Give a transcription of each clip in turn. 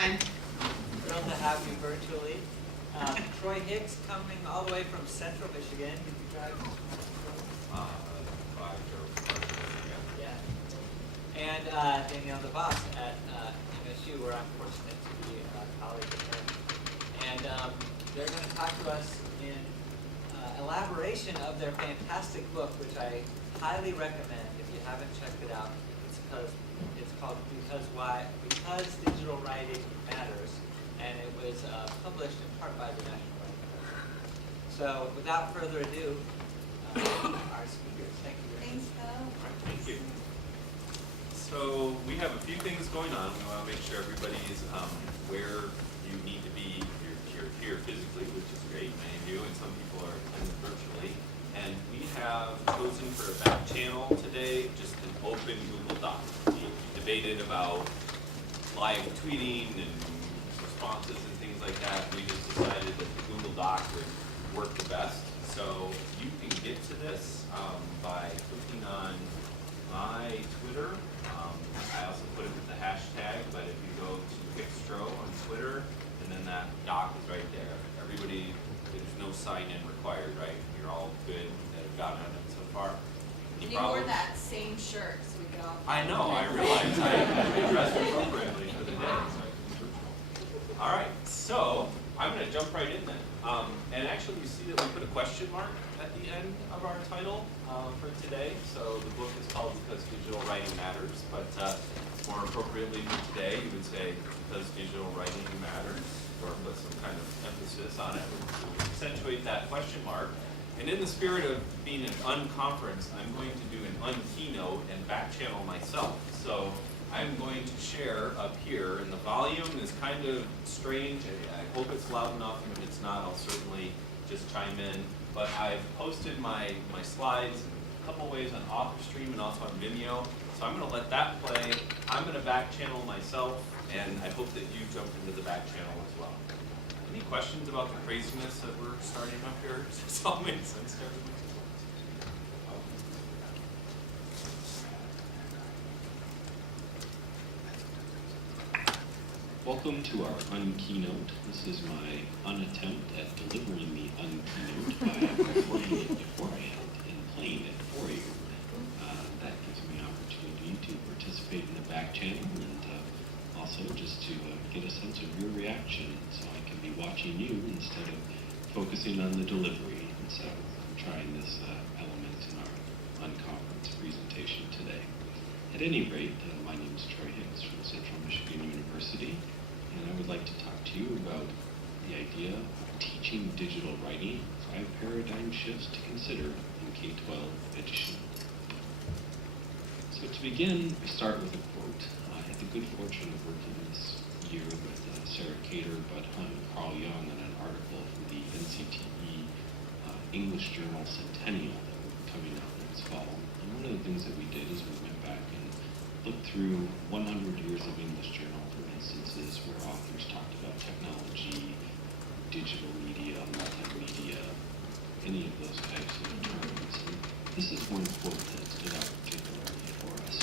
I'm thrilled to have you virtually. Troy Hicks coming all the way from Central Michigan. Did you drive? Yeah. And Danielle DeVos at MSU, where I'm fortunate to be a colleague with her. And they're going to talk to us in elaboration of their fantastic book, which I highly recommend if you haven't checked it out. It's called Because Digital Writing Matters, and it was published in part by the National Writing Federation. So without further ado, our speakers. Thank you. Thanks, Phil. Thank you. So we have a few things going on. We want to make sure everybody's where you need to be. You're here physically, which is great, many of you, and some people are attending virtually. And we have chosen for a back channel today just an open Google Doc. We debated about live tweeting and responses and things like that. We just decided that the Google Doc would work the best. So you can get to this by clicking on my Twitter. I also put it with the hashtag, but if you go to Hickstro on Twitter, and then that doc is right there. Everybody, there's no sign-in required, right? You're all good that have gotten on it so far. And you wore that same shirt, so we could all. I know, I realized I dressed appropriately for the day. So all right, so I'm going to jump right in then. And actually, you see that we put a question mark at the end of our title for today. So the book is called Because Digital Writing Matters, but more appropriately for today, you would say Because Digital Writing Matters, or put some kind of emphasis on it to accentuate that question mark. And in the spirit of being an unconference, I'm going to do an unkeynote and back channel myself. So I'm going to share up here, and the volume is kind of strange. I hope it's loud enough, and if it's not, I'll certainly just chime in. But I've posted my slides a couple ways on OfficeStream and also on Vimeo. So I'm going to let that play. I'm going to back channel myself, and I hope that you jump into the back channel as well. Any questions about the craziness that we're starting up here? Does this all make sense to everybody? Welcome to our unkeynote. This is my unattempt at delivering the unkeynote by recording it beforehand and playing it for you. That gives me an opportunity to participate in the back channel and also just to get a sense of your reaction so I can be watching you instead of focusing on the delivery. And so I'm trying this element in our unconference presentation today. At any rate, my name is Troy Hicks from Central Michigan University, and I would like to talk to you about the idea of teaching digital writing, 5 paradigm shifts to consider in K-12 edition. So to begin, I start with a quote. I had the good fortune of working this year with Sarah Cater, Bud Hunt, and Carl Young on an article from the NCTE English Journal Centennial that will be coming out next fall. And one of the things that we did is we went back and looked through 100 years of English Journal, for instances where authors talked about technology, digital media, multimedia, any of those types of terms. And this is one quote that stood out particularly for us.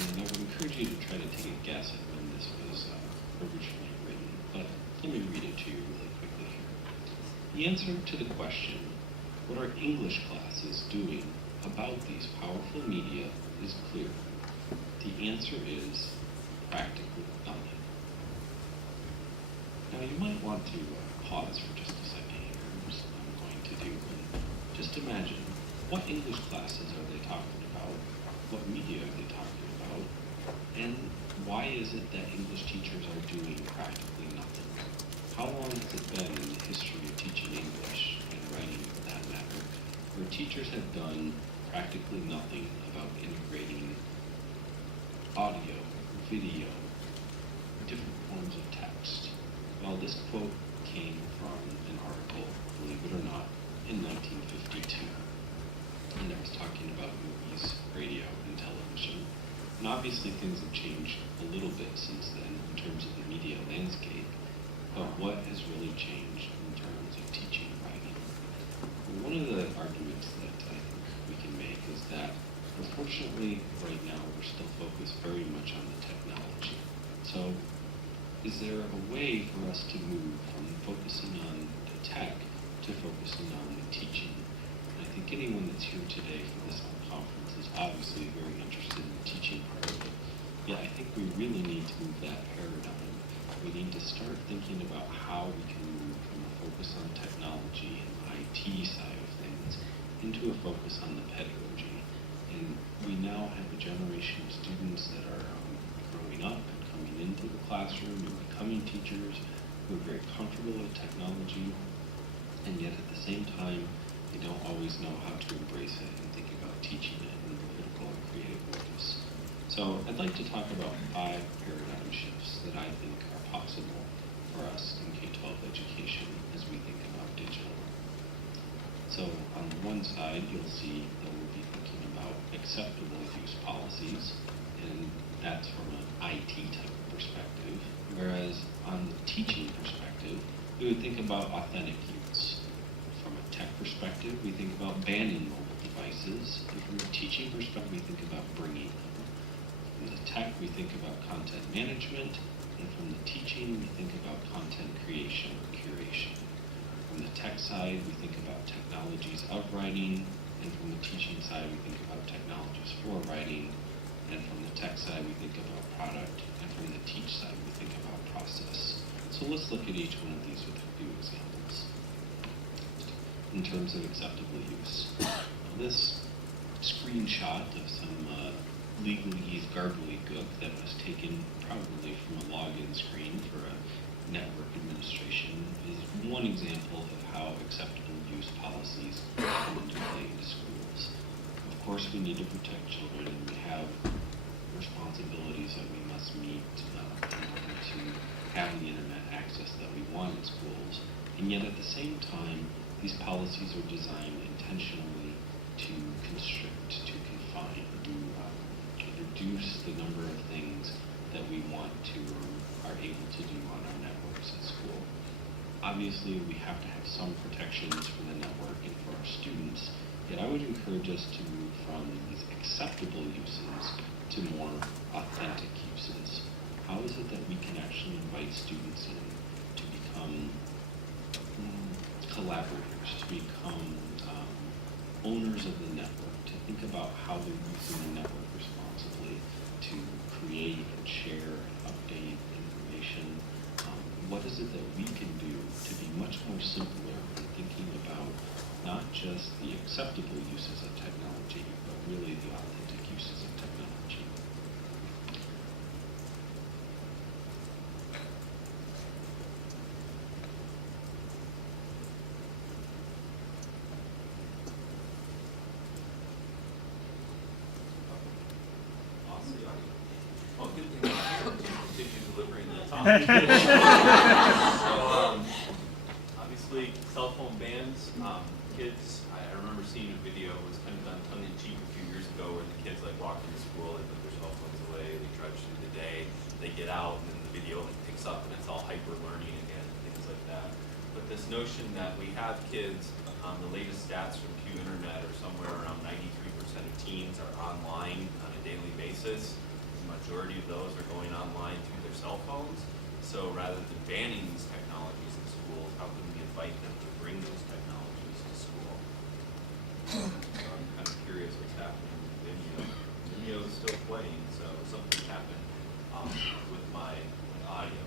And I would encourage you to try to take a guess at when this was originally written. But let me read it to you really quickly here. The answer to the question, what are English classes doing about these powerful media, is clear. The answer is practically nothing. Now you might want to pause for just a second here, which I'm going to do, and just imagine, what English classes are they talking about? What media are they talking about? And why is it that English teachers are doing practically nothing? How long has it been in the history of teaching English, and writing for that matter, where teachers have done practically nothing about integrating audio, video, different forms of text? Well, this quote came from an article, believe it or not, in 1952. And I was talking about movies, radio, and television. And obviously things have changed a little bit since then in terms of the media landscape. But what has really changed in terms of teaching writing? Well, one of the arguments that I think we can make is that unfortunately, right now, we're still focused very much on the technology. So is there a way for us to move from focusing on the tech to focusing on the teaching? And I think anyone that's here today for this conference is obviously very interested in the teaching part of it. Yet I think we really need to move that paradigm. We need to start thinking about how we can move from a focus on technology and IT side of things into a focus on the pedagogy. And we now have a generation of students that are growing up and coming into the classroom and becoming teachers who are very comfortable with technology, and yet at the same time, they don't always know how to embrace it and think about teaching it in critical and creative ways. So I'd like to talk about 5 paradigm shifts that I think are possible for us in K-12 education as we think about digital. So on the one side, you'll see that we'll be thinking about acceptable use policies, and that's from an IT type of perspective. Whereas on the teaching perspective, we would think about authentic use. From a tech perspective, we think about banning mobile devices, and from a teaching perspective, we think about bringing them. From the tech, we think about content management, and from the teaching, we think about content creation or curation. From the tech side, we think about technologies of writing, and from the teaching side, we think about technologies for writing, and from the tech side, we think about product, and from the teach side, we think about process. So let's look at each one of these with a few examples. In terms of acceptable use, this screenshot of some legalese gobbledygook that was taken probably from a login screen for a network administration is one example of how acceptable use policies come into play in schools. Of course, we need to protect children, and we have responsibilities that we must meet in order to have the internet access that we want in schools. And yet at the same time, these policies are designed intentionally to constrict, to confine, to reduce the number of things that we want to or are able to do on our networks at school. Obviously, we have to have some protections for the network and for our students, yet I would encourage us to move from these acceptable uses to more authentic uses. How is it that we can actually invite students in to become collaborators, to become owners of the network, to think about how they're using the network responsibly to create and share and update information? What is it that we can do to be much more simpler in thinking about not just the acceptable uses of technology, but really the authentic uses of technology? Well, good thing I'm here to continue delivering the talk. So, obviously, cell phone bans. Kids, I remember seeing a video, it was kind of done tongue-in-cheek a few years ago, where the kids like walk into school, they put their cell phones away, they trudge through the day, they get out, and then the video like picks up, and it's all hyper-learning again, things like that. But this notion that we have kids, the latest stats from Pew Internet are somewhere around 93% of teens are online on a daily basis. The majority of those are going online through their cell phones. So rather than banning these technologies in schools, how can we invite them to bring those technologies to school? So I'm kind of curious what's happening with Vimeo. Vimeo is still playing, so something happened with my audio.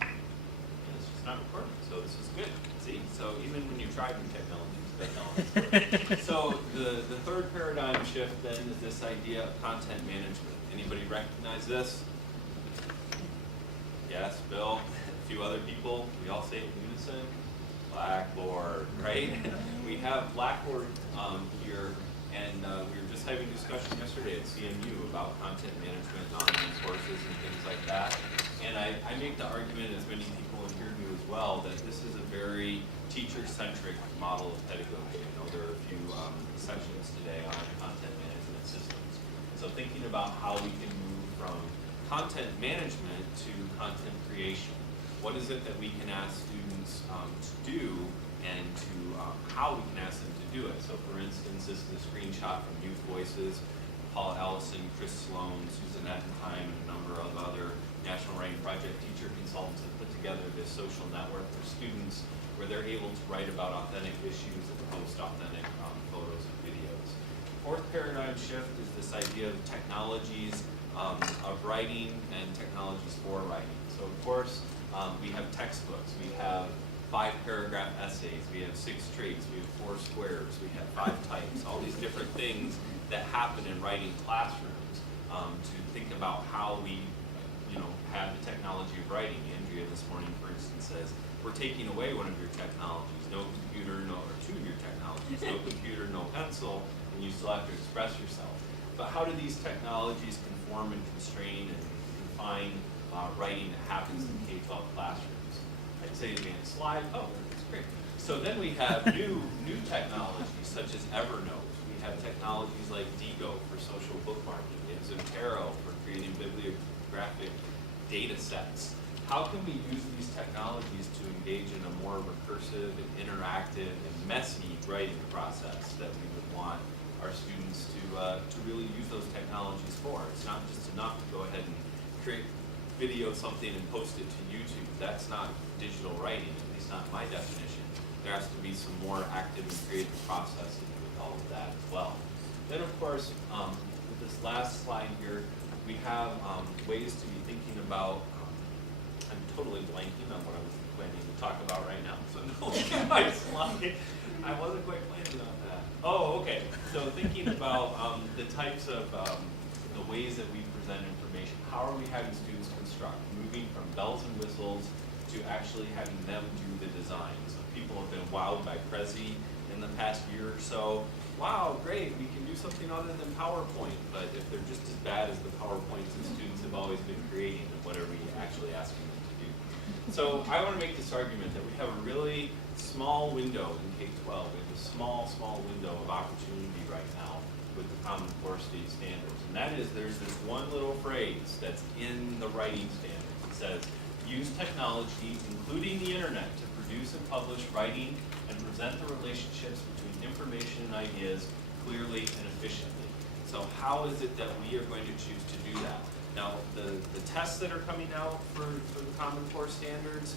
And it's just not recording, so this is good. See, so even when you try new technologies, that don't. So the third paradigm shift then is this idea of content management. Anybody recognize this? Yes, Bill, a few other people. We all say it in unison. Blackboard, right? We have Blackboard here, and we were just having a discussion yesterday at CMU about content management, online courses, and things like that. And I make the argument, as many people in here do as well, that this is a very teacher-centric model of pedagogy. I know there are a few sessions today on content management systems. So thinking about how we can move from content management to content creation. What is it that we can ask students to do, and to how we can ask them to do it? So for instance, this is a screenshot from Youth Voices. Paula Allison, Chris Sloan, Susan Ettenheim, network for students where they're able to write about authentic issues and post authentic photos and videos. Fourth paradigm shift is this idea of technologies of writing and technologies for writing. So of course, we have textbooks, we have 5-paragraph essays, we have 6 traits, we have 4 squares, we have 5 types, all these different things that happen in writing classrooms to think about how we have the technology of writing. Andrea this morning, for instance, says, we're taking away one of your technologies, no computer, or 2 of your technologies, no computer, no pencil, and you still have to express yourself. But how do these technologies conform and constrain and confine writing that happens in K-12 classrooms? I'd say advanced slide, oh, that's great. So then we have new technologies such as Evernote. We have technologies like Digo for social bookmarking. We have Zotero for creating bibliographic data sets. How can we use these technologies to engage in a more recursive and interactive and messy writing process that we would want our students to really use those technologies for? It's not just enough to go ahead and create video something and post it to YouTube. That's not digital writing, at least not my definition. There has to be some more active and creative processing with all of that as well. Then of course, with this last slide here, we have ways to be thinking about, I'm totally blanking on what I was planning to talk about right now, so no, my slide, I wasn't quite planning on that. Oh, okay, so thinking about the types of, the ways that we present information. How are we having students construct? Moving from bells and whistles to actually having them do the design. So people have been wowed by Prezi in the past year or so. Wow, great, we can do something other than PowerPoint, but if they're just as bad as the PowerPoints that students have always been creating, then what are we actually asking them to do? So I want to make this argument that we have a really small window in K-12. We have a small window of opportunity right now with the Common Core State Standards. And that is, there's this one little phrase that's in the writing standards. It says, use technology, including the internet, to produce and publish writing and present the relationships between information and ideas clearly and efficiently. So how is it that we are going to choose to do that? Now, the tests that are coming out for the Common Core Standards,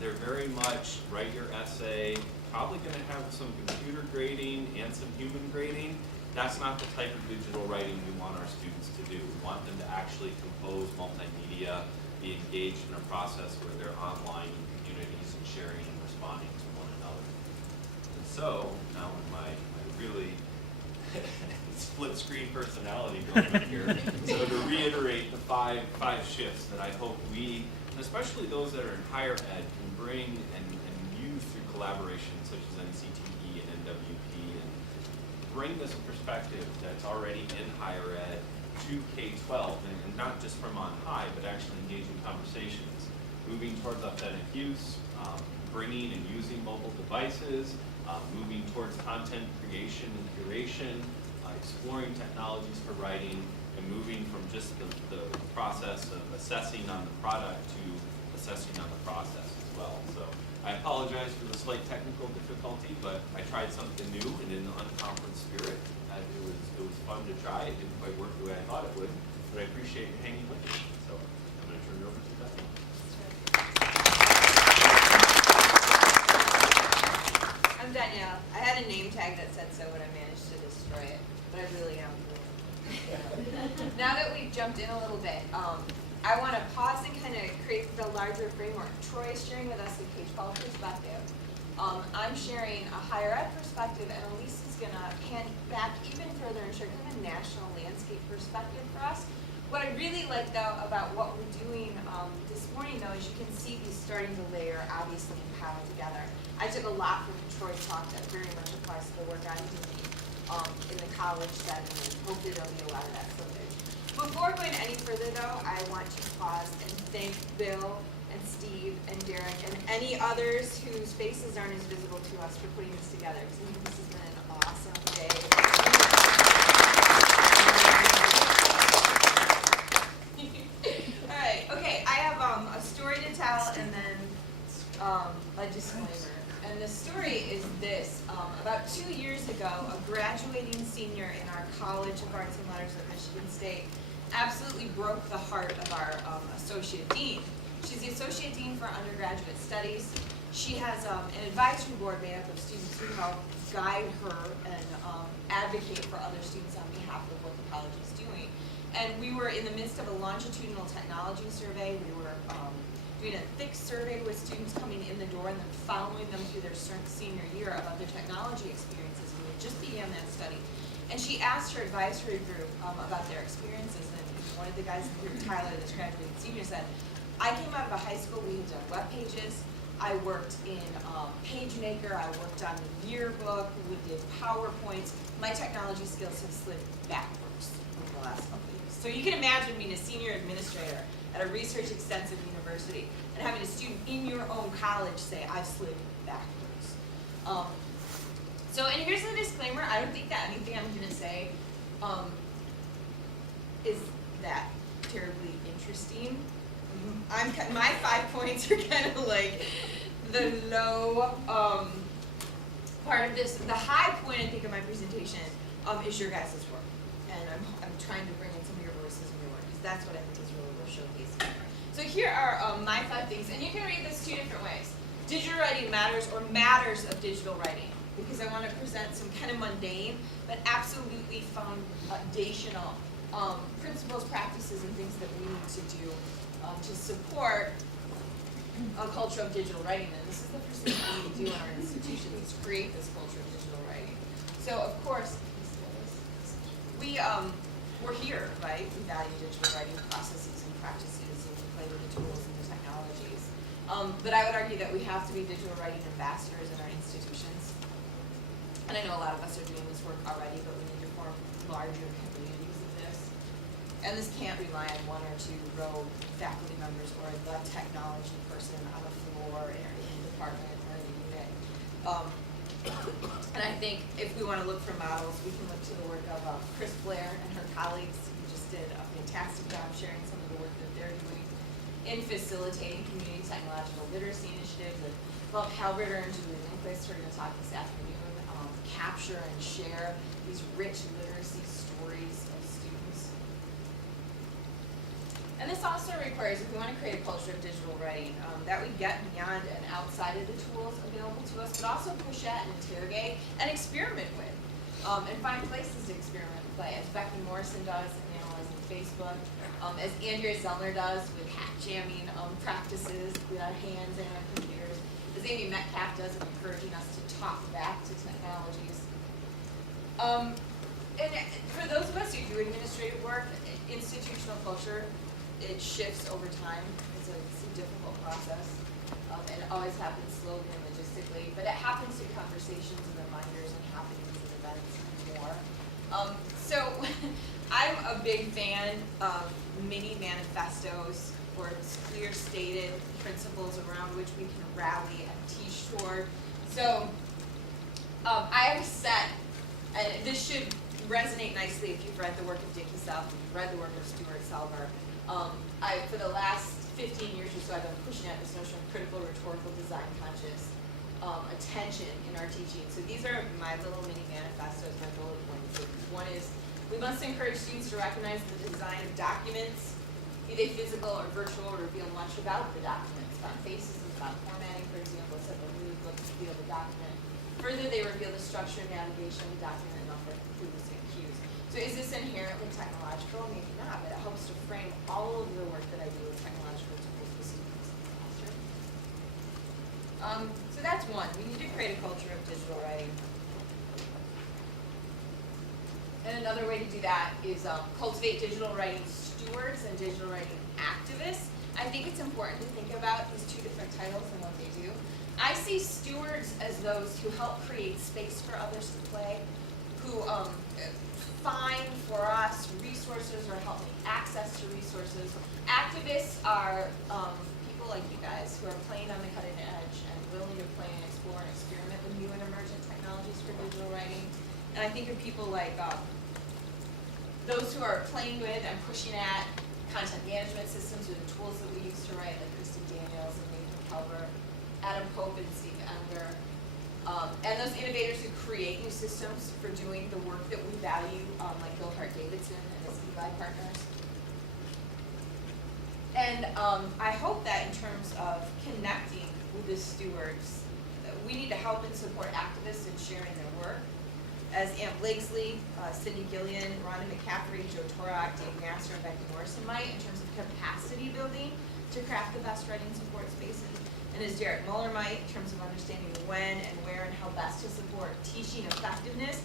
they're very much write your essay, probably going to have some computer grading and some human grading. That's not the type of digital writing we want our students to do. We want them to actually compose multimedia, be engaged in a process where they're online in communities and sharing and responding to one another. And so, now with my really split screen personality going on here, so to reiterate the five shifts that I hope we, and especially those that are in higher ed, can bring and use through collaboration such as NCTE and NWP, and bring this perspective that's already in higher ed to K-12, and not just from on high, but actually engaging conversations, moving towards authentic use, bringing and using mobile devices, moving towards content creation and curation, exploring technologies for writing, and moving from just the process of assessing on the product to assessing on the process as well. So I apologize for the slight technical difficulty, but I tried something new and in the unconference spirit. It was fun to try. It didn't quite work the way I thought it would, but I appreciate you hanging with me. So I'm going to turn it over to Bethany. I'm Danielle. I had a name tag that said so, but I managed to destroy it. But I really am. Now that we've jumped in a little bit, I want to pause and kind of create the larger framework. Troy is sharing with us a K-12 perspective. I'm sharing a higher ed perspective, and Elise is going to pan back even further and share kind of a national landscape perspective for us. What I really like, though, about what we're doing this morning, though, is you can see these starting to layer, obviously, and pile together. I took a lot from Troy's talk that very much applies to the work I'm doing in the college setting, and hopefully there'll be a lot of that footage. Before going any further, though, I want to pause and thank Bill and Steve and Derek and any others whose faces aren't as visible to us for putting this together, because I think this has been an awesome day. All right, okay, I have a story to tell and then a disclaimer. And the story is this. About 2 years ago, a graduating senior in our College of Arts and Letters at Michigan State absolutely broke the heart of our associate dean. She's the Associate Dean for Undergraduate Studies. She has an advisory board made up of students who help guide her and advocate for other students on behalf of what the college is doing. And we were in the midst of a longitudinal technology survey. We were doing a thick survey with students coming in the door and then following them through their senior year about their technology experiences. And we just began that study. And she asked her advisory group about their experiences. And one of the guys in the group, Tyler, this graduating senior, said, I came out of a high school, we had done web pages. I worked in PageMaker, I worked on the yearbook, we did PowerPoints. My technology skills have slid backwards over the last couple of years. So you can imagine being a senior administrator at a research-extensive university and having a student in your own college say, I've slid backwards. And here's the disclaimer, I don't think that anything I'm gonna say is that terribly interesting. My 5 points are kind of like the low part of this. The high point, I think, of my presentation is your guys' work. And I'm trying to bring in some of your voices in your work, because that's what I think is really worth showcasing. So here are my 5 things, and you can read this 2 different ways. Digital writing matters, or matters of digital writing, because I want to present some kind of mundane, but absolutely foundational principles, practices, and things that we need to do to support a culture of digital writing. And this is the first thing we need to do in our institutions, is create this culture of digital writing. So of course, we're here, right? We value digital writing processes and practices, and we play with the tools and the technologies. But I would argue that we have to be digital writing ambassadors in our institutions. And I know a lot of us are doing this work already, but we need to form larger communities of this. And this can't rely on 1 or 2 rogue faculty members or the technology person on the floor in a department or in a unit. And I think if we want to look for models, we can look to the work of Chris Blair and her colleagues, who just did a fantastic job sharing some of the work that they're doing in facilitating community technological literacy initiatives. And Bob Halberter and Julie Lindquist, who are going to talk this afternoon, capture and share these rich literacy stories of students. And this also requires, if we want to create a culture of digital writing, that we get beyond and outside of the tools available to us, but also push at and interrogate and experiment with, and find places to experiment and play, as Becky Morrison does in Analyzing Facebook, as Andrea Zellner does with hack jamming practices with our hands and our computers, as Amy Metcalf does in encouraging us to talk back to technologies. And for those of us who do administrative work, institutional culture, it shifts over time. It's a difficult process. And it always happens slowly and logistically, but it happens through conversations and reminders and happenings and events and more. So I'm a big fan of mini manifestos, or clear stated principles around which we can rally and teach toward. So I have a set, and this should resonate nicely if you've read the work of Dickie Self, if you've read the work of Stuart Selver. For the last 15 years or so, I've been pushing at this notion of critical, rhetorical, design conscious attention in our teaching. So these are my little mini manifestos, my bullet points. One is, we must encourage students to recognize the design of documents, be they physical or virtual, reveal much about the documents, about faces and about formatting, for example, set the mood, look, and feel the document. Further, they reveal the structure and navigation of the document and offer clues and cues. So is this inherently technological? Maybe not, but it helps to frame all of the work that I do with technological tools with students in the classroom. So that's one. We need to create a culture of digital writing. And another way to do that is cultivate digital writing stewards and digital writing activists. I think it's important to think about these 2 different titles and what they do. I see stewards as those who help create space for others to play, who find for us resources or help make access to resources. Activists are people like you guys who are playing on the cutting edge and willing to play and explore and experiment with new and emergent technologies for digital writing. And I think of people like those who are playing with and pushing at content management systems or the tools that we use to write, like Kristen Daniels and Nathan Kelber, Adam Pope and Steve Enger, and those innovators who create new systems for doing the work that we value, like Bill Hart Davidson and his Eli partners. And I hope that in terms of connecting with the stewards, we need to help and support activists in sharing their work. As Ann Blakesley, Cindy Gillian, Rhonda McCaffrey, Joe Torak, Dave Nasser, and Becky Morrison might, in terms of capacity building to craft the best writing support spaces. And as Derek Muller might, in terms of understanding when and where and how best to support teaching effectiveness,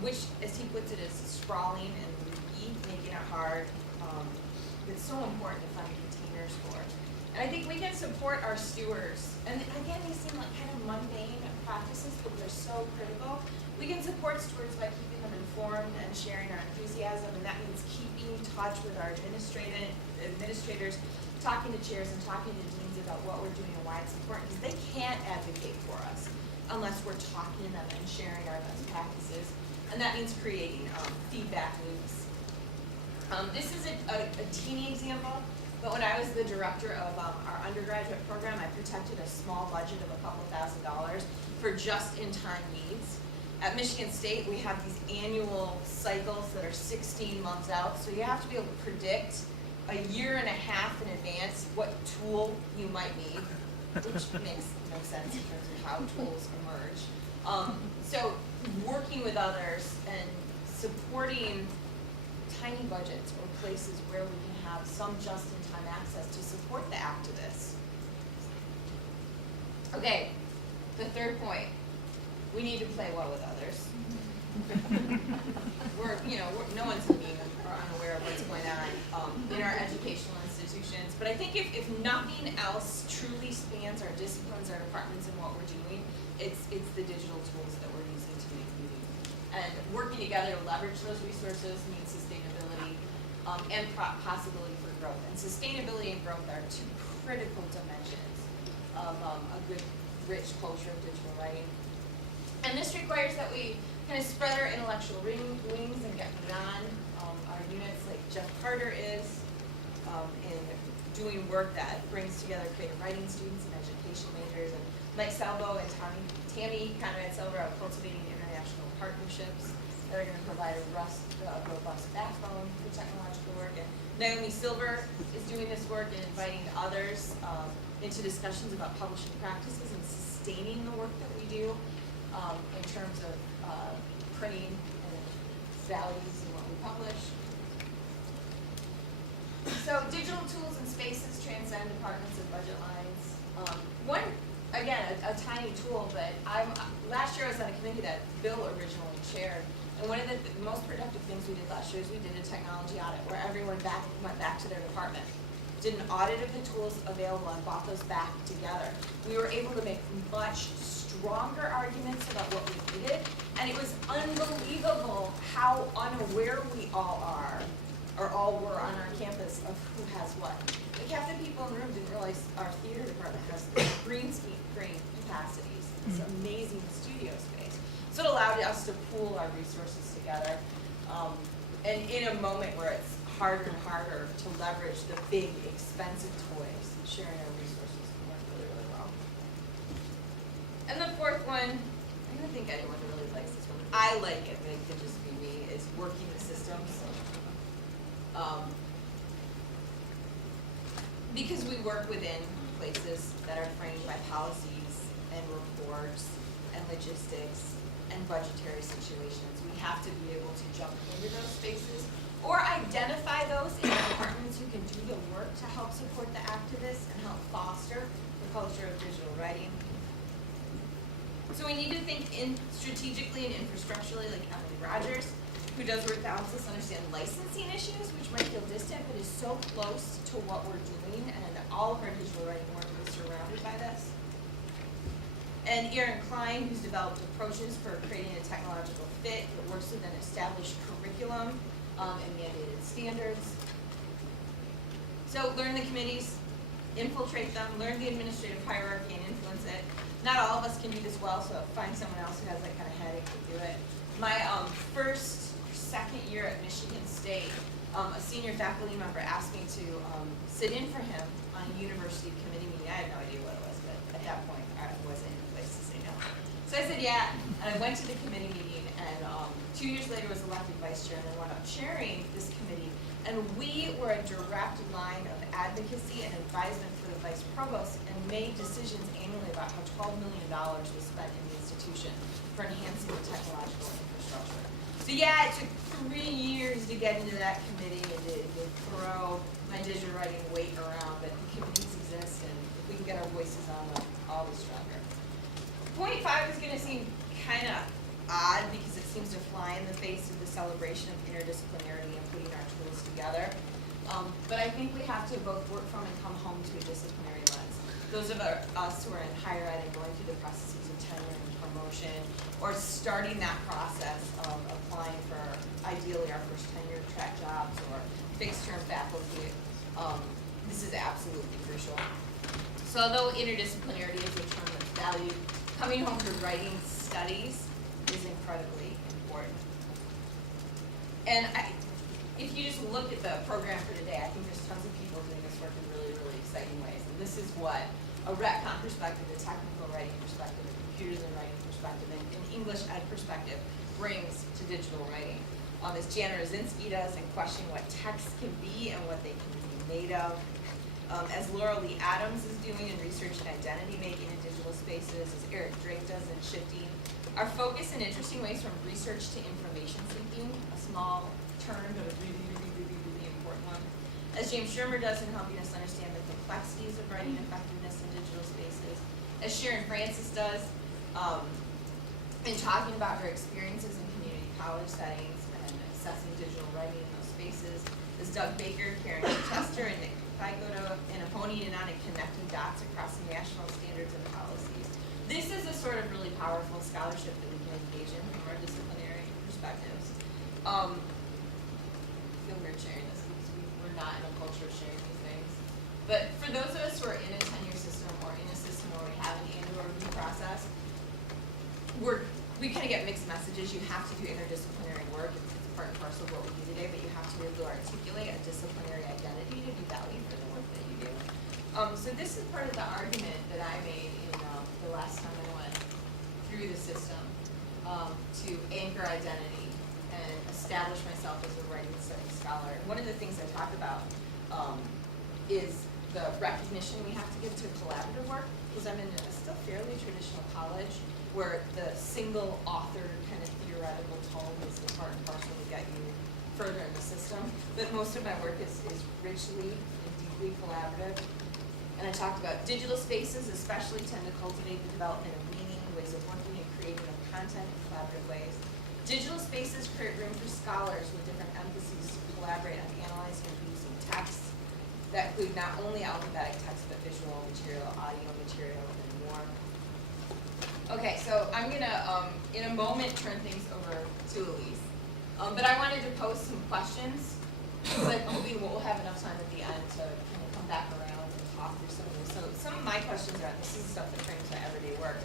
which, as he puts it, is sprawling and leaky, making it hard. It's so important to find containers for. And I think we can support our stewards. And again, these seem like kind of mundane practices, but they're so critical. We can support stewards by keeping them informed and sharing our enthusiasm, and that means keeping in touch with our administrators, talking to chairs and talking to deans about what we're doing and why it's important, because they can't advocate for us unless we're talking to them and sharing our best practices. And that means creating feedback loops. This is a teeny example, but when I was the director of our undergraduate program, I protected a small budget of a couple $1,000s for just-in-time needs. At Michigan State, we have these annual cycles that are 16 months out, so you have to be able to predict a year and a half in advance what tool you might need, which makes no sense in terms of how tools emerge. So working with others and supporting tiny budgets or places where we can have some just-in-time access to support the activists. Okay, the third point. We need to play well with others. No one's immune or unaware of what's going on in our educational institutions. But I think if nothing else truly spans our disciplines, our departments, and what we're doing, it's the digital tools that we're using to make meeting. And working together to leverage those resources means sustainability and possibility for growth. And sustainability and growth are two critical dimensions of a good, rich culture of digital writing. And this requires that we kind of spread our intellectual wings and get beyond our units, like Jeff Carter is, in doing work that brings together creative writing students and education majors, and Mike Salvo and Tammy Conrad-Silver are cultivating international partnerships that are going to provide a robust backbone for technological work. And Naomi Silver is doing this work and inviting others into discussions about publishing practices and sustaining the work that we do. In terms of printing and values in what we publish. So digital tools and spaces transcend departments and budget lines. One, again, a tiny tool, but last year I was on a committee that Bill originally chaired, and one of the most productive things we did last year is we did a technology audit where everyone went back to their department, did an audit of the tools available and brought those back together. We were able to make much stronger arguments about what we needed, and it was unbelievable how unaware we all are, or all were on our campus, of who has what. Like half the people in the room didn't realize our theater department has green screen capacities, this amazing studio space. So it allowed us to pool our resources together, and in a moment where it's harder and harder to leverage the big, expensive toys, sharing our resources can work really, really well. And the fourth one, I don't think anyone really likes this one. I like it, but it could just be me, is working the systems. Because we work within places that are framed by policies and reports and logistics and budgetary situations, we have to be able to jump into those spaces or identify those in the departments who can do the work to help support the activists and help foster the culture of digital writing. So we need to think strategically and infrastructurally, like Emily Rogers, who does work that helps us understand licensing issues, which might feel distant, but is so close to what we're doing, and all of our digital writing work is surrounded by this. And Erin Klein, who's developed approaches for creating a technological fit that works with an established curriculum and mandated standards. So learn the committees, infiltrate them, learn the administrative hierarchy and influence it. Not all of us can do this well, so find someone else who has that kind of headache to do it. My second year at Michigan State, a senior faculty member asked me to sit in for him on a university committee meeting. I had no idea what it was, but at that point I wasn't in a place to say no. So I said yeah, and I went to the committee meeting, and 2 years later was elected vice chair, and I wound up chairing this committee And we were a direct line of advocacy and advisement for the vice provost and made decisions annually about how $12 million was spent in the institution for enhancing the technological infrastructure. So yeah, it took 3 years to get into that committee and to throw my digital writing weight around, but the committees exist, and if we can get our voices on them, all the stronger. Point 5 is going to seem kind of odd because it seems to fly in the face of the celebration of interdisciplinarity and putting our tools together. But I think we have to both work from and come home to a disciplinary lens. Those of us who are in higher ed and going through the processes of tenure and promotion, or starting that process of applying for ideally our first tenure track jobs or fixed term faculty, this is absolutely crucial. So although interdisciplinarity is a term that's valued, coming home to writing studies is incredibly important. And if you just look at the program for today, I think there's tons of people doing this work in really, really exciting ways. And this is what a retcon perspective, a technical writing perspective, a computers and writing perspective, and an English ed perspective brings to digital writing. As Jana Rosinski does, and question what text can be and what they can be made of. As Laura Lee Adams is doing in research and identity making in digital spaces, as Eric Drake does in shifting. Our focus in interesting ways from research to information seeking, a small turn, but a really, really, really, really important one. As James Shermer does in helping us understand the complexities of writing effectiveness in digital spaces. As Sharon Francis does in talking about her experiences in community college settings and assessing digital writing in those spaces. As Doug Baker, Karen Chester, and Nick Figoto in honing in on and connecting dots across national standards and policies. This is a sort of really powerful scholarship that we can engage in from our disciplinary perspectives. I feel weird sharing this because we're not in a culture of sharing these things. But for those of us who are in a tenure system or in a system where we have an annual review process, we kind of get mixed messages. You have to do interdisciplinary work. It's part and parcel of what we do today, but you have to be able to articulate a disciplinary identity to be valued for the work that you do. So this is part of the argument that I made in the last time I went through the system to anchor identity and establish myself as a writing studies scholar. And one of the things I talk about is the recognition we have to give to collaborative work, because I'm in a still fairly traditional college where the single author kind of theoretical tone is the part and parcel to get you further in the system. But most of my work is richly and deeply collaborative. And I talked about digital spaces especially tend to cultivate the development of meaning, ways of working and creating of content in collaborative ways. Digital spaces create room for scholars with different emphases to collaborate on analyzing and producing texts that include not only alphabetic text, but visual material, audio material, and more. Okay, so I'm gonna, in a moment, turn things over to Elise. But I wanted to pose some questions, because I'm hoping we'll have enough time at the end to kind of come back around and talk through some of this. So some of my questions are, this is stuff that frames my everyday work.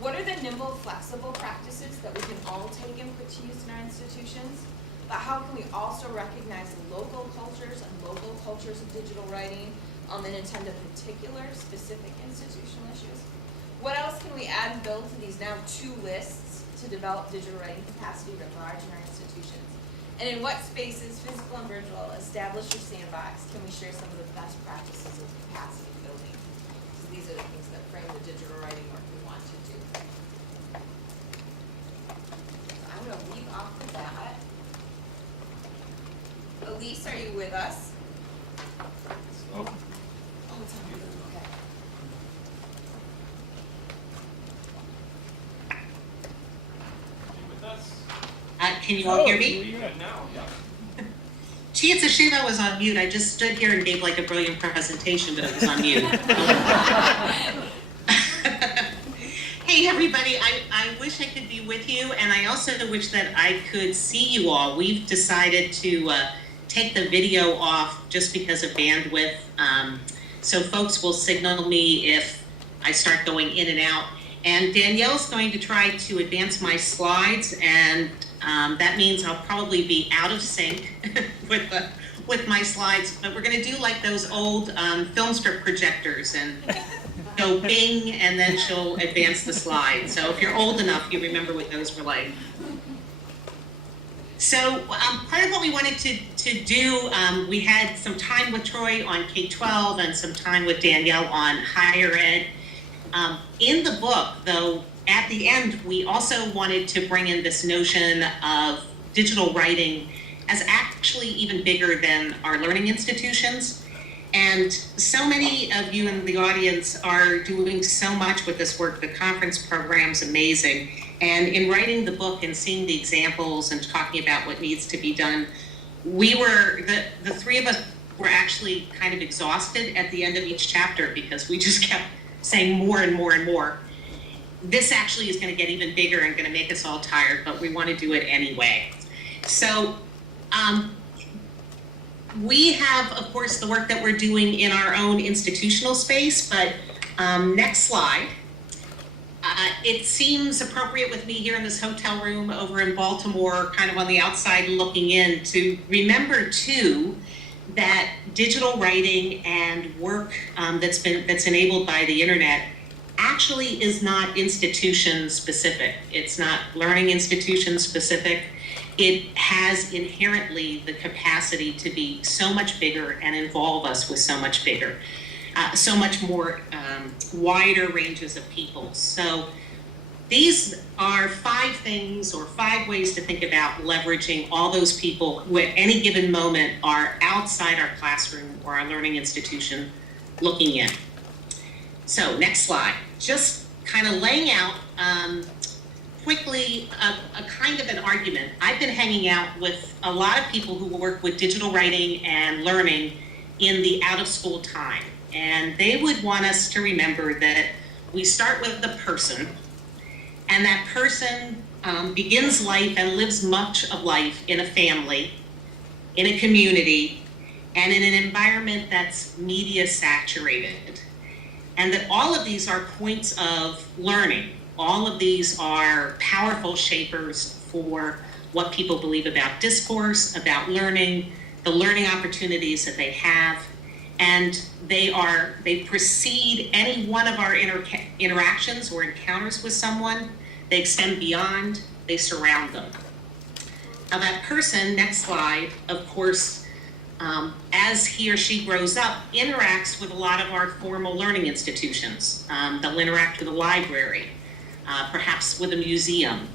What are the nimble, flexible practices that we can all take and put to use in our institutions? But how can we also recognize local cultures and local cultures of digital writing and attend to particular, specific institutional issues? What else can we add and build to these now 2 lists to develop digital writing capacity writ large in our institutions? And in what spaces, physical and virtual, established or sandbox, can we share some of the best practices of capacity building? So these are the things that frame the digital writing work we want to do. So I'm going to leave off with that. Elise, are you with us? Oh. Oh, it's on you. Okay. You with us? Can you all hear me? You're good now, yeah. Gee, it's a shame I was on mute. I just stood here and gave like a brilliant presentation, but it was on mute. Hey everybody, I wish I could be with you, and I also wish that I could see you all. We've decided to take the video off just because of bandwidth. So folks will signal me if I start going in and out. And Danielle's going to try to advance my slides, and that means I'll probably be out of sync with my slides. But we're going to do like those old film strip projectors and go bing, and then she'll advance the slide. So if you're old enough, you remember what those were like. So part of what we wanted to do, we had some time with Troy on K-12 and some time with Danielle on higher ed. In the book, though, at the end, we also wanted to bring in this notion of digital writing as actually even bigger than our learning institutions. And so many of you in the audience are doing so much with this work. The conference program's amazing. And in writing the book and seeing the examples and talking about what needs to be done, we were, the three of us were actually kind of exhausted at the end of each chapter because we just kept saying more and more and more. This actually is going to get even bigger and going to make us all tired, but we want to do it anyway. So we have, of course, the work that we're doing in our own institutional space, but next slide. It seems appropriate with me here in this hotel room over in Baltimore, kind of on the outside looking in, to remember too that digital writing and work that's enabled by the internet actually is not institution specific. It's not learning institution specific. It has inherently the capacity to be so much bigger and involve us with so much bigger, so much more wider ranges of people. So these are 5 things or 5 ways to think about leveraging all those people who at any given moment are outside our classroom or our learning institution looking in. So next slide, just kind of laying out quickly a kind of an argument. I've been hanging out with a lot of people who work with digital writing and learning in the out of school time. And they would want us to remember that we start with the person, and that person begins life and lives much of life in a family, in a community, and in an environment that's media saturated. And that all of these are points of learning. All of these are powerful shapers for what people believe about discourse, about learning, the learning opportunities that they have. And they precede any one of our interactions or encounters with someone. They extend beyond, they surround them. Now that person, next slide, of course, as he or she grows up, interacts with a lot of our formal learning institutions. They'll interact with a library, perhaps with a museum,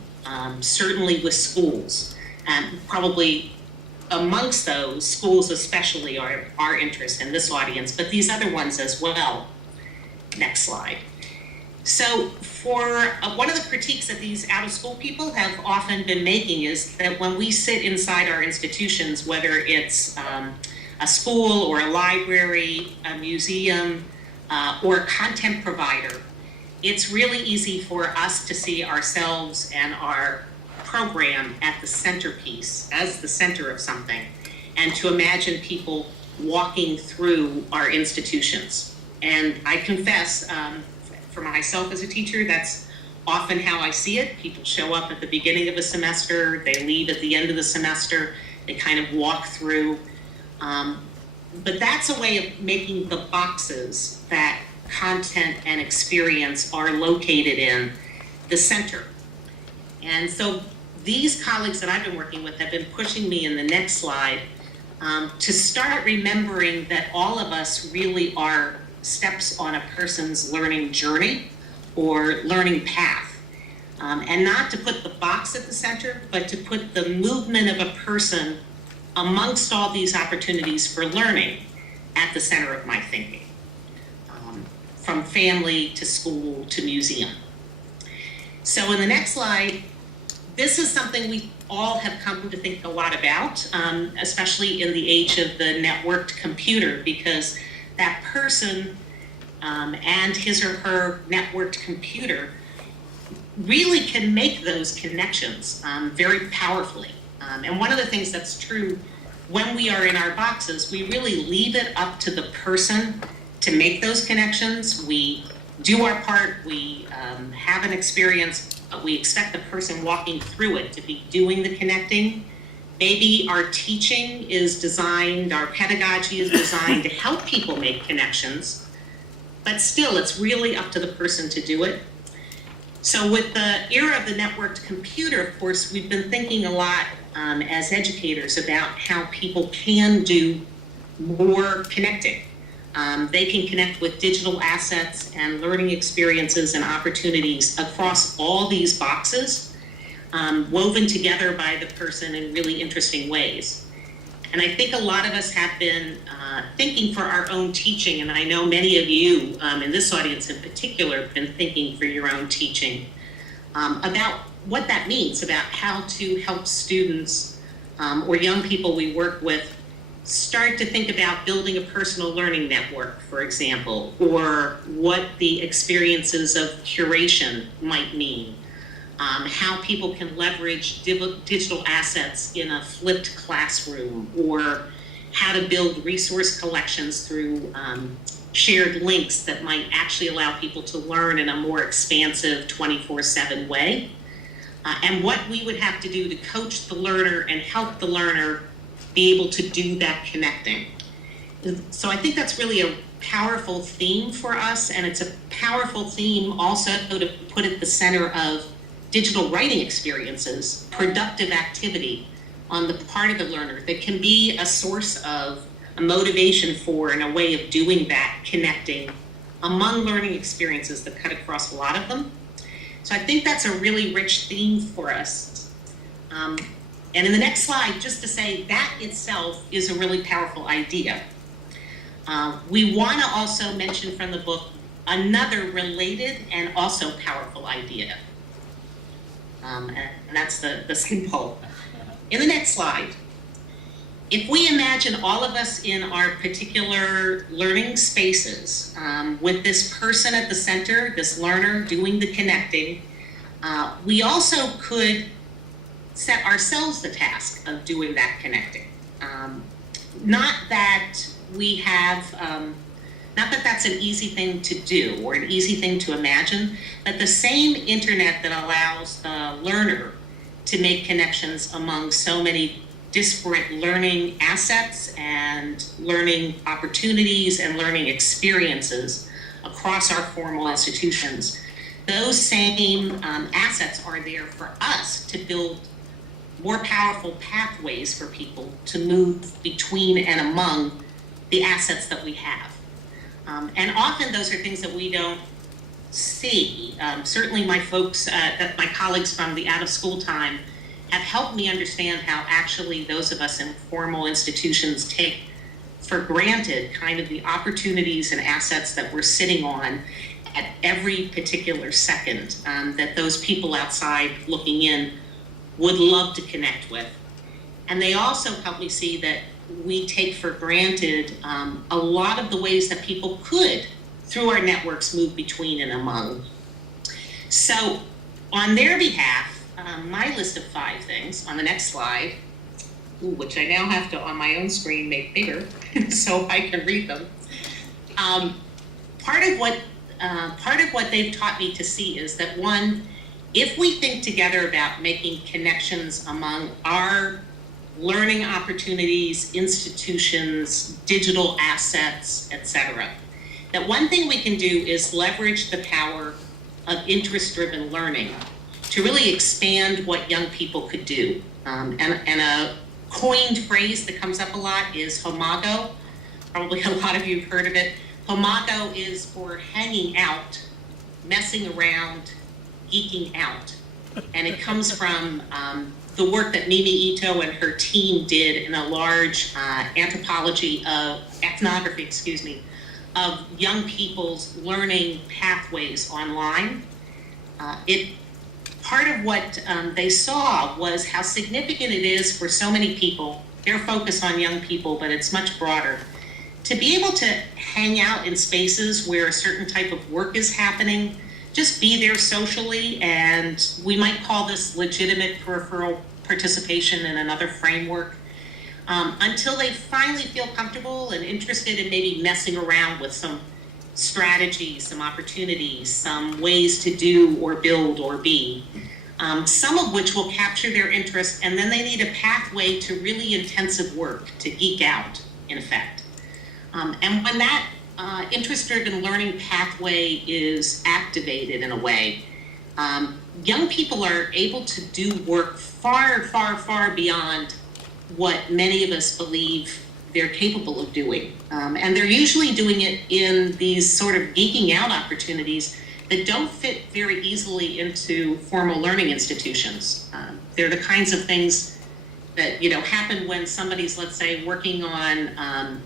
certainly with schools, and probably amongst those, schools especially are our interest in this audience, but these other ones as well. Next slide. So for one of the critiques that these out-of-school people have often been making is that when we sit inside our institutions, whether it's a school or a library, a museum, or a content provider, it's really easy for us to see ourselves and our program at the centerpiece, as the center of something, and to imagine people walking through our institutions. And I confess, for myself as a teacher, that's often how I see it. People show up at the beginning of a semester, they leave at the end of the semester, they kind of walk through. But that's a way of making the boxes that content and experience are located in the center. And so these colleagues that I've been working with have been pushing me in the next slide to start remembering that all of us really are steps on a person's learning journey or learning path. And not to put the box at the center, but to put the movement of a person amongst all these opportunities for learning at the center of my thinking. From family to school to museum. So in the next slide, this is something we all have come to think a lot about, especially in the age of the networked computer, because that person and his or her networked computer really can make those connections very powerfully. And one of the things that's true when we are in our boxes, we really leave it up to the person to make those connections. We do our part, we have an experience, but we expect the person walking through it to be doing the connecting. Maybe our teaching is designed, our pedagogy is designed to help people make connections, but still it's really up to the person to do it. So with the era of the networked computer, of course, we've been thinking a lot as educators about how people can do more connecting. They can connect with digital assets and learning experiences and opportunities across all these boxes, woven together by the person in really interesting ways. And I think a lot of us have been thinking for our own teaching, and I know many of you in this audience in particular have been thinking for your own teaching about what that means, about how to help students or young people we work with start to think about building a personal learning network, for example, or what the experiences of curation might mean, how people can leverage digital assets in a flipped classroom, or how to build resource collections through shared links that might actually allow people to learn in a more expansive 24/7 way, and what we would have to do to coach the learner and help the learner be able to do that connecting. So I think that's really a powerful theme for us, and it's a powerful theme also to put at the center of digital writing experiences, productive activity on the part of the learner that can be a source of a motivation for and a way of doing that connecting among learning experiences that cut across a lot of them. So I think that's a really rich theme for us. And in the next slide, just to say that itself is a really powerful idea. We want to also mention from the book another related and also powerful idea. And that's the skin poll. In the next slide, if we imagine all of us in our particular learning spaces with this person at the center, this learner doing the connecting, we also could set ourselves the task of doing that connecting. Not that we have, not that that's an easy thing to do or an easy thing to imagine, but the same internet that allows the learner to make connections among so many disparate learning assets and learning opportunities and learning experiences across our formal institutions, those same assets are there for us to build more powerful pathways for people to move between and among the assets that we have. And often those are things that we don't see. Certainly my folks, my colleagues from the out of school time have helped me understand how actually those of us in formal institutions take for granted kind of the opportunities and assets that we're sitting on at every particular second, that those people outside looking in would love to connect with. And they also help me see that we take for granted a lot of the ways that people could, through our networks, move between and among. So on their behalf, my list of 5 things on the next slide, which I now have to on my own screen make bigger so I can read them. Part of what they've taught me to see is that, one, if we think together about making connections among our learning opportunities, institutions, digital assets, etc., that one thing we can do is leverage the power of interest-driven learning to really expand what young people could do. And a coined phrase that comes up a lot is homago. Probably a lot of you have heard of it. Homago is for hanging out, messing around, geeking out. And it comes from the work that Mimi Ito and her team did in a large ethnography, of young people's learning pathways online. Part of what they saw was how significant it is for so many people, their focus on young people, but it's much broader, to be able to hang out in spaces where a certain type of work is happening, just be there socially, and we might call this legitimate peripheral participation in another framework, until they finally feel comfortable and interested in maybe messing around with some strategies, some opportunities, some ways to do or build or be, some of which will capture their interest, and then they need a pathway to really intensive work, to geek out, in effect. And when that interest-driven learning pathway is activated in a way, Young people are able to do work far, far, far beyond what many of us believe they're capable of doing. And they're usually doing it in these sort of geeking out opportunities that don't fit very easily into formal learning institutions. They're the kinds of things that, you know, happen when somebody's, let's say, working on,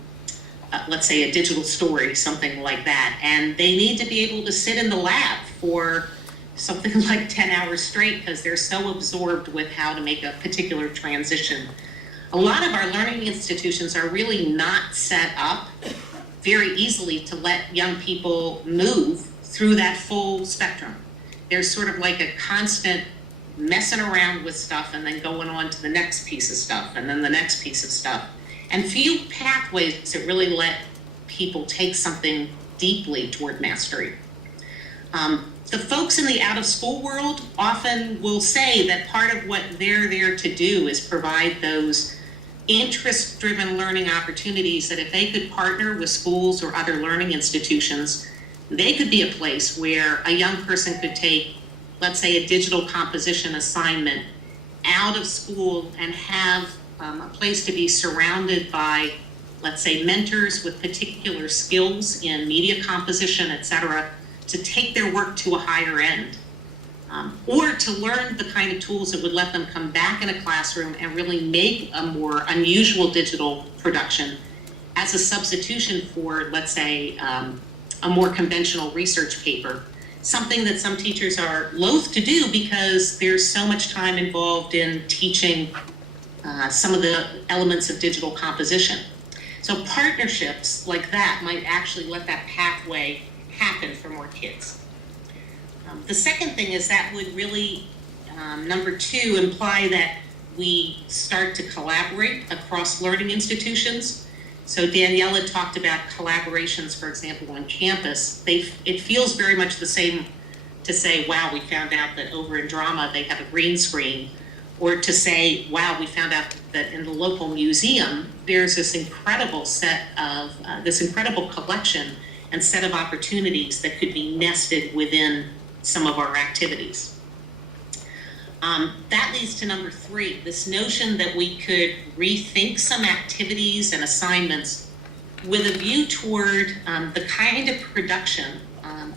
let's say, a digital story, something like that, and they need to be able to sit in the lab for something like 10 hours straight because they're so absorbed with how to make a particular transition. A lot of our learning institutions are really not set up very easily to let young people move through that full spectrum. There's sort of like a constant messing around with stuff and then going on to the next piece of stuff and then the next piece of stuff. And few pathways that really let people take something deeply toward mastery. The folks in the out-of-school world often will say that part of what they're there to do is provide those interest-driven learning opportunities that if they could partner with schools or other learning institutions, they could be a place where a young person could take, let's say, a digital composition assignment out of school and have a place to be surrounded by, let's say, mentors with particular skills in media composition, et cetera, to take their work to a higher end. Or to learn the kind of tools that would let them come back in a classroom and really make a more unusual digital production as a substitution for, let's say, a more conventional research paper, something that some teachers are loath to do because there's so much time involved in teaching some of the elements of digital composition. So partnerships like that might actually let that pathway happen for more kids. The second thing is that would really, number two, imply that we start to collaborate across learning institutions. So Daniela talked about collaborations, for example, on campus. It feels very much the same to say, wow, we found out that over in drama they have a green screen, or to say, wow, we found out that in the local museum there's this incredible set of, this incredible collection and set of opportunities that could be nested within some of our activities. That leads to number three, this notion that we could rethink some activities and assignments with a view toward the kind of production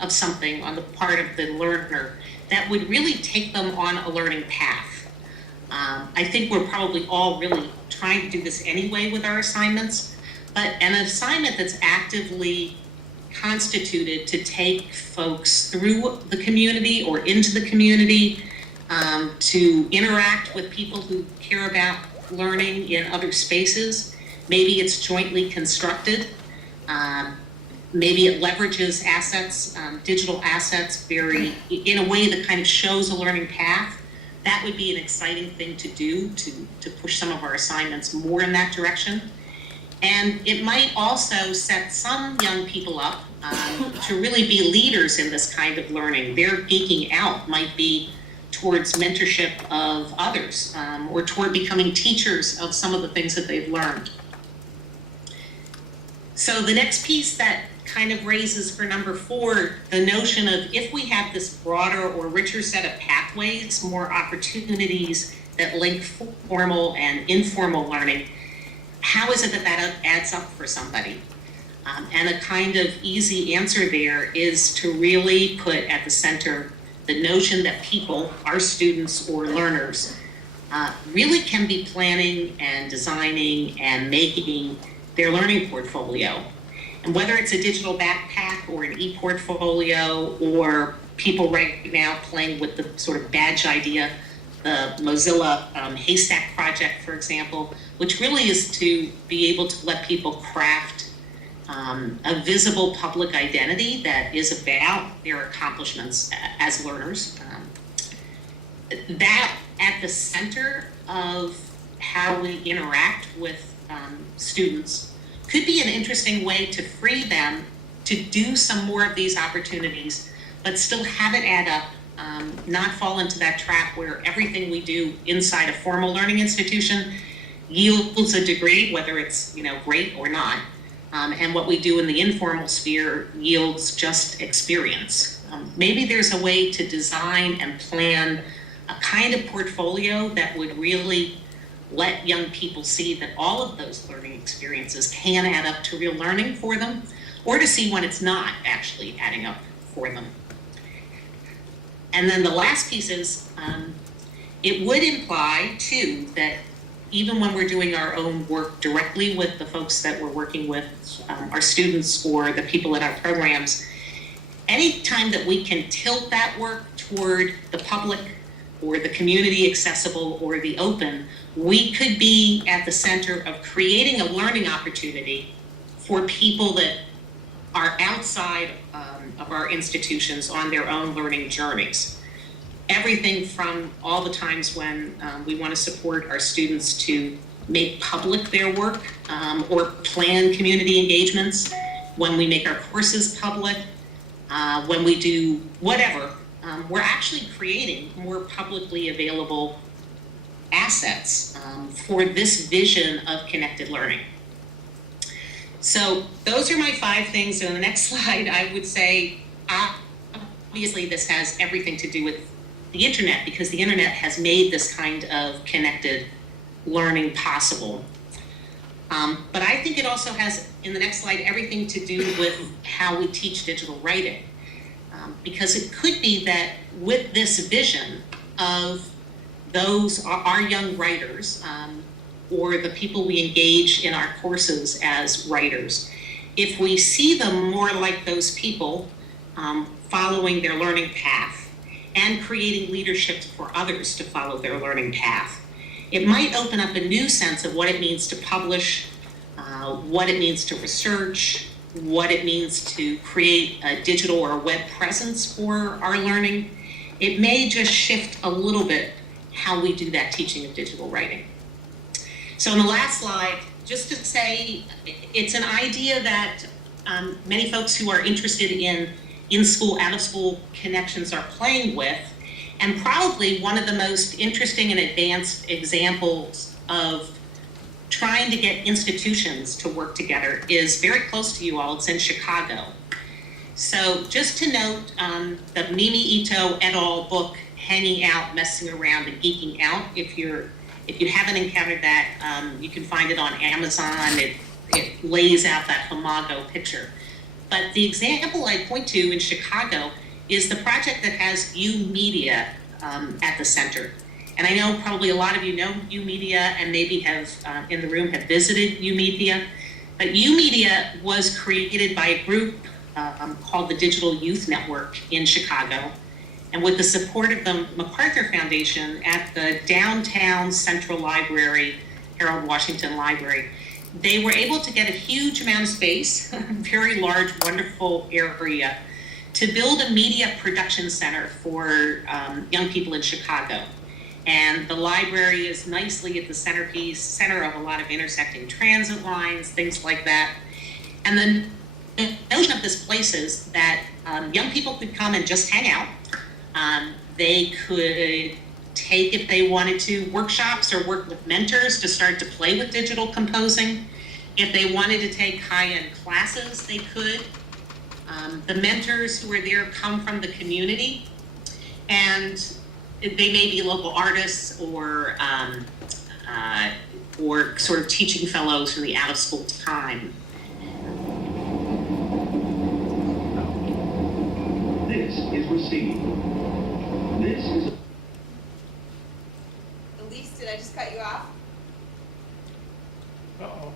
of something on the part of the learner that would really take them on a learning path. I think we're probably all really trying to do this anyway with our assignments, but an assignment that's actively constituted to take folks through the community or into the community, to interact with people who care about learning in other spaces. Maybe it's jointly constructed. Maybe it leverages assets, digital assets, in a way that kind of shows a learning path. That would be an exciting thing to do, to push some of our assignments more in that direction. And it might also set some young people up to really be leaders in this kind of learning. Their geeking out might be towards mentorship of others, or toward becoming teachers of some of the things that they've learned. So the next piece that kind of raises for number four, the notion of if we have this broader or richer set of pathways, more opportunities that link formal and informal learning, how is it that that adds up for somebody? And a kind of easy answer there is to really put at the center the notion that people, our students or learners, really can be planning and designing and making their learning portfolio. And whether it's a digital backpack or an e-portfolio, or people right now playing with the sort of badge idea, the Mozilla Haystack project, for example, which really is to be able to let people craft a visible public identity that is about their accomplishments as learners. That at the center of how we interact with students could be an interesting way to free them to do some more of these opportunities, but still have it add up, not fall into that trap where everything we do inside a formal learning institution yields a degree, whether it's great or not, and what we do in the informal sphere yields just experience. maybe there's a way to design and plan a kind of portfolio that would really let young people see that all of those learning experiences can add up to real learning for them, or to see when it's not actually adding up for them. And then the last piece is, it would imply too that even when we're doing our own work directly with the folks that we're working with, our students or the people in our programs, anytime that we can tilt that work toward the public or the community accessible or the open, we could be at the center of creating a learning opportunity for people that are outside of our institutions on their own learning journeys. Everything from all the times when we want to support our students to make public their work or plan community engagements, when we make our courses public, when we do whatever, we're actually creating more publicly available assets for this vision of connected learning. So those are my 5 things. And on the next slide, I would say, obviously this has everything to do with the internet, because the internet has made this kind of connected learning possible. But I think it also has, in the next slide, everything to do with how we teach digital writing. Because it could be that with this vision of those, our young writers, or the people we engage in our courses as writers, if we see them more like those people following their learning path and creating leadership for others to follow their learning path, it might open up a new sense of what it means to publish, what it means to research, what it means to create a digital or a web presence for our learning. It may just shift a little bit how we do that teaching of digital writing. So in the last slide, just to say, it's an idea that many folks who are interested in school, out of school connections are playing with, and probably one of the most interesting and advanced examples of trying to get institutions to work together is very close to you all. It's in Chicago. So just to note, the Mimi Ito et al. Book, Hanging Out, Messing Around, and Geeking Out, if you haven't encountered that, you can find it on Amazon. It lays out that Imago picture. But the example I point to in Chicago is the project that has U-Media at the center. And I know probably a lot of you know U-Media and maybe have, in the room, have visited U-Media. But U-Media was created by a group called the Digital Youth Network in Chicago. And with the support of the MacArthur Foundation at the downtown Central Library, Harold Washington Library, they were able to get a huge amount of space, very large, wonderful area, to build a media production center for young people in Chicago. And the library is nicely at the center of a lot of intersecting transit lines, things like that. And then the notion of this place is that young people could come and just hang out. They could take, if they wanted to, workshops or work with mentors to start to play with digital composing. If they wanted to take high-end classes, they could. The mentors who are there come from the community, and they may be local artists or sort of teaching fellows from the out-of-school time. This is received. This is... Elise, did I just cut you off? Uh-oh.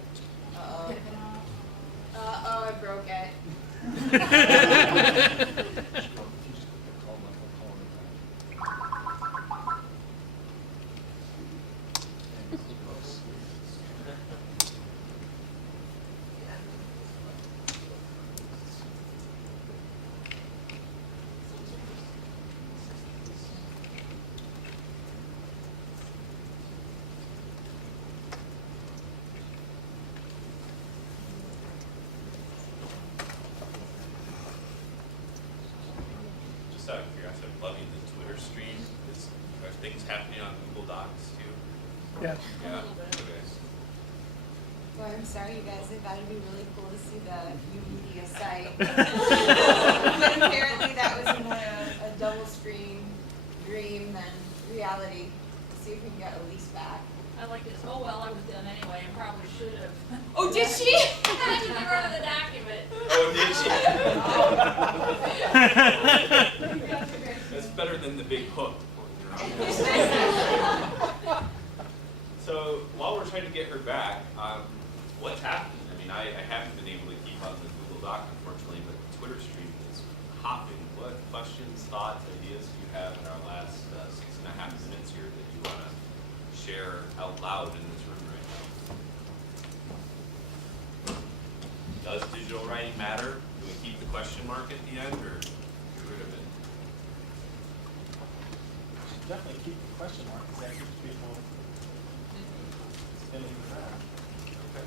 Uh-oh. Uh-oh, I broke it. Just out of curiosity, I'm loving the Twitter stream. Are things happening on Google Docs too? Yes. Yeah. Okay. Well, I'm sorry, you guys. I thought it'd be really cool to see the U-Media site. But apparently that was dream than reality. See if we can get Elise back. I like this. Oh, well, I was done anyway. I probably should have. Oh, did she? I didn't run the document. Oh, did she? That's better than the big hook. So while we're trying to get her back, what's happening? I mean, I haven't been able to keep on the Google Doc, unfortunately, but Twitter stream is hopping. What questions, thoughts, ideas do you have in our last 6.5 minutes here that you want to share out loud in this room right now? Does digital writing matter? Do we keep the question mark at the end or get rid of it? Should definitely keep the question mark because that keeps people spinning around. Okay.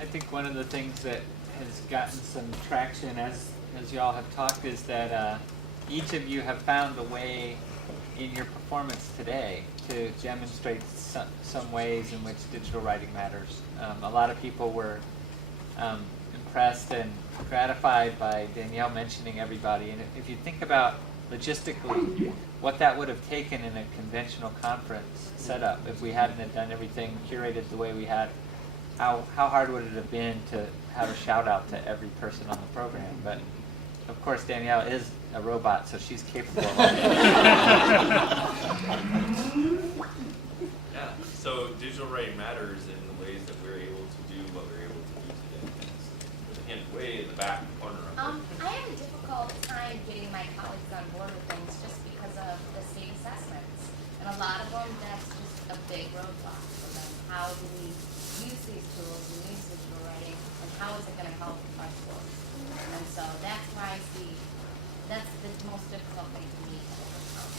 I think one of the things that has gotten some traction as y'all have talked is that each of you have found a way in your performance today to demonstrate some ways in which digital writing matters. A lot of people were impressed and gratified by Danielle mentioning everybody. And if you think about logistically what that would have taken in a conventional conference setup, if we hadn't have done everything curated the way we had, how hard would it have been to have a shout out to every person on the program? But of course Danielle is a robot, so she's capable of it. Yeah, so digital writing matters in the ways that we're able to do what we're able to do today. There's a hand way in the back corner. I have a difficult time getting my colleagues on board with things just because of the state assessments. And a lot of them, that's just a big roadblock for them. How do we use these tools and use digital writing, and how is it going to help our schools? And so that's why I see that's the most difficult thing for me to overcome.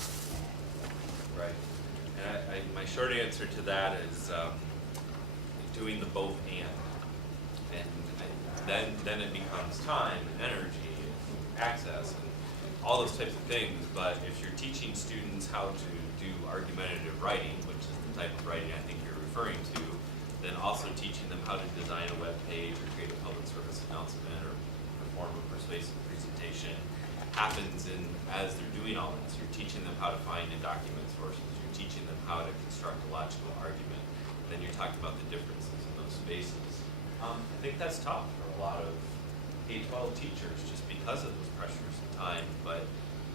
Right. And my short answer to that is doing the both and. And then it becomes time and energy and access and all those types of things. But if you're teaching students how to do argumentative writing, which is the type of writing I think you're referring to, then also teaching them how to design a web page or create a public service announcement or perform a persuasive presentation happens as they're doing all this. You're teaching them how to find and document sources. You're teaching them how to construct a logical argument. And then you're talking about the differences in those spaces. I think that's tough for a lot of K-12 teachers just because of those pressures of time, but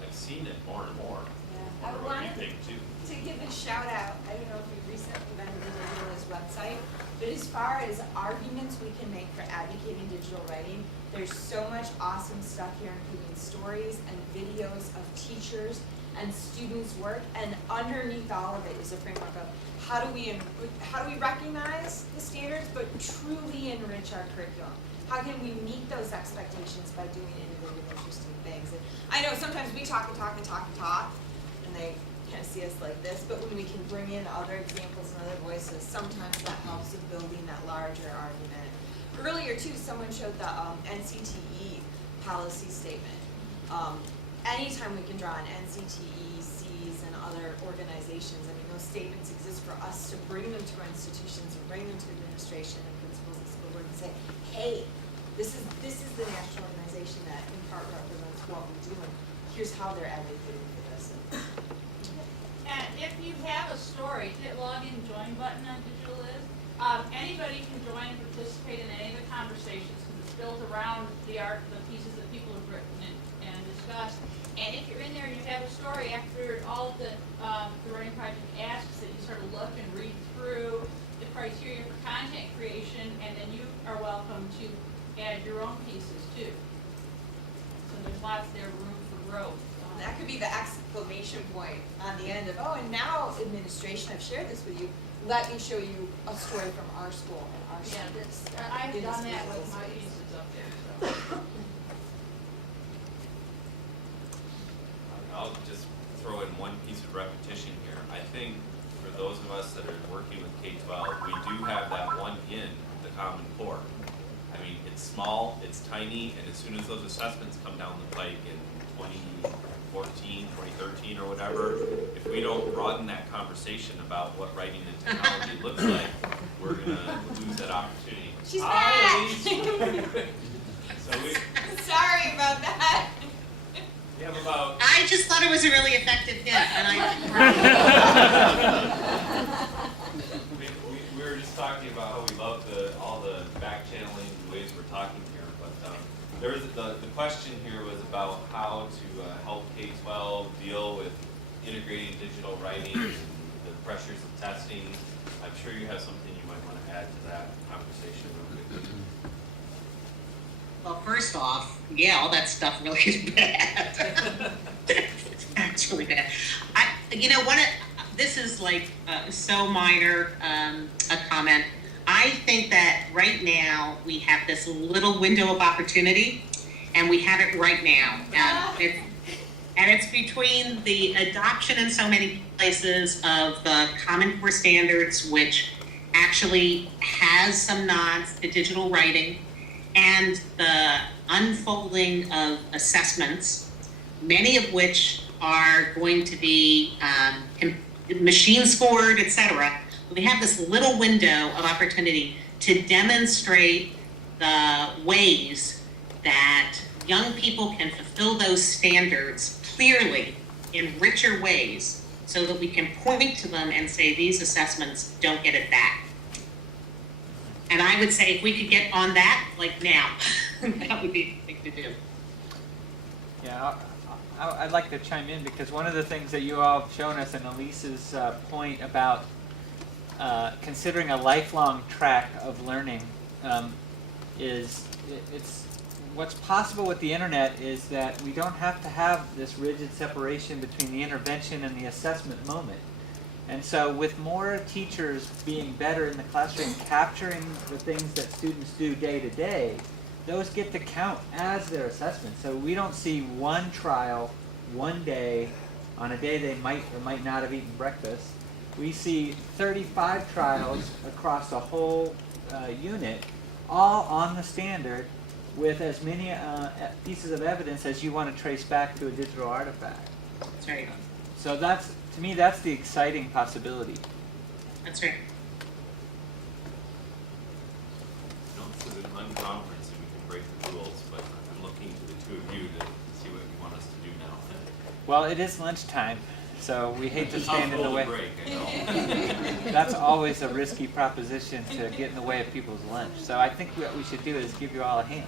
I've seen it more and more. Yeah. I What do you wanted think too? to give a shout out. I don't know if you've recently been to the Digitalist website, but as far as arguments we can make for advocating digital writing, there's so much awesome stuff here, including stories and videos of teachers and students' work, and underneath all of it is a framework of how do we recognize the standards but truly enrich our curriculum? How can we meet those expectations by doing innovative, interesting things? And I know sometimes we talk, and they kind of see us like this, but when we can bring in other examples and other voices, sometimes that helps in building that larger argument. Earlier too, someone showed the NCTE policy statement. Anytime we can draw on NCTE, Cs, and other organizations, I mean, those statements exist for us to bring them to our institutions and bring them to administration and principals and school board and say, hey, this is the national organization that in part represents what we do, and here's how they're advocating for this. And if you have a story, hit login join button on DigitalIz. Anybody can join and participate in any of the conversations because it's built around the pieces that people have written and discussed. And if you're in there and you have a story, after all of the writing project asks that you sort of look and read through the criteria for content creation, and then you are welcome to add your own pieces too. So there's lots there room for growth. That could be the exclamation point on the end of, oh, and now administration, I've shared this with you, let me show you a story from our school and our Yeah, students. I've It is done that with visual my space. pieces up there. So. I'll just throw in one piece of repetition here. I think for those of us that are working with K-12, we do have that one in, the Common Core. I mean, it's small, it's tiny, and as soon as those assessments come down the pike in 2014, 2013 or whatever, if we don't broaden that conversation about what writing and technology looks like, we're gonna lose that opportunity. She's Hi, back! Elise. So we Sorry about that. have about I I just thought it was a really effective hint, and we were just talking about how we love all the back channeling ways we're talking here, but there was the question here was about how to help K-12 deal with integrating digital writing and the pressures of testing. I'm sure you have something you might want to add to that conversation real quickly. Well, first off, yeah, all that stuff really is bad. That's really bad. This is like so minor a comment. I think that right now we have this little window of opportunity, and we have it right now. And it's between the adoption in so many places of the Common Core standards, which actually has some nods to digital writing, and the unfolding of assessments, many of which are going to be machine scored, etc. We have this little window of opportunity to demonstrate the ways that young people can fulfill those standards clearly in richer ways, so that we can point to them and say, these assessments don't get it back. And I would say if we could get on that, like now, that would be the thing to do. Yeah, I'd like to chime in, because one of the things that you all have shown us, and Elise's point about considering a lifelong track of learning, it's what's possible with the internet is that we don't have to have this rigid separation between the intervention and the assessment moment. And so with more teachers being better in the classroom, capturing the things that students do day to day, those get to count as their assessment. So we don't see one trial, one day, on a day they might or might not have eaten breakfast. We see 35 trials across a whole unit, all on the standard, with as many pieces of evidence as you want to trace back to a digital artifact. That's right. So that's, to me, that's the exciting possibility. That's right. This is an unconference and we can break the rules, but I'm looking to the two of you to see what you want us to do now. Well, it is lunchtime, so we hate to stand in the way. Break, I know. That's always a risky proposition, to get in the way of people's lunch. So I think what we should do is give you all a hand.